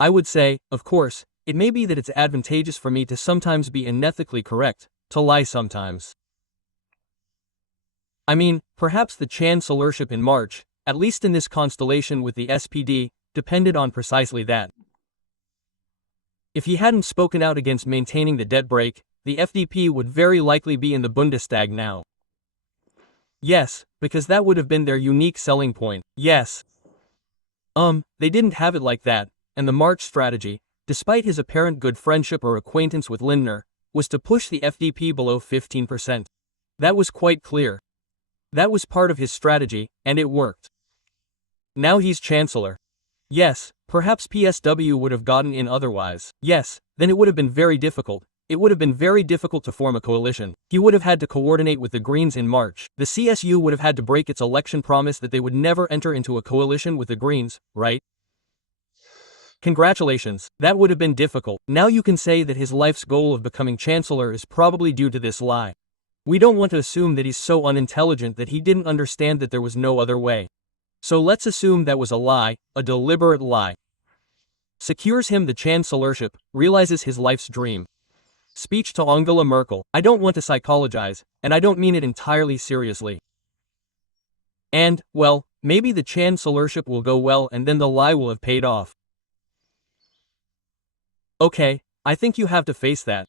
I would say, of course, it may be that it's advantageous for me to sometimes be unethically correct, to lie sometimes. I mean, perhaps the Chancellorship in March, at least in this constellation with the SPD, depended on precisely that. If he hadn't spoken out against maintaining the debt brake, the FDP would very likely be in the Bundestag now. Yes, because that would have been their unique selling point. Yes. They didn't have it like that, and the March strategy, despite his apparent good friendship or acquaintance with Lindner, was to push the FDP below 15%. That was quite clear. That was part of his strategy, and it worked. Now he's Chancellor. Yes, perhaps PSW would have gotten in otherwise. Yes, then it would have been very difficult. It would have been very difficult to form a coalition. He would have had to coordinate with the Greens in March. The CSU would have had to break its election promise that they would never enter into a coalition with the Greens, right? Congratulations, that would have been difficult. Now you can say that his life's goal of becoming Chancellor is probably due to this lie. We don't want to assume that he's so unintelligent that he didn't understand that there was no other way. So let's assume that was a lie, a deliberate lie. Secures him the Chancellorship, realizes his life's dream. Speech to Angela Merkel. I don't want to psychologize, and I don't mean it entirely seriously. And, well, maybe the Chancellorship will go well and then the lie will have paid off. Okay, I think you have to face that.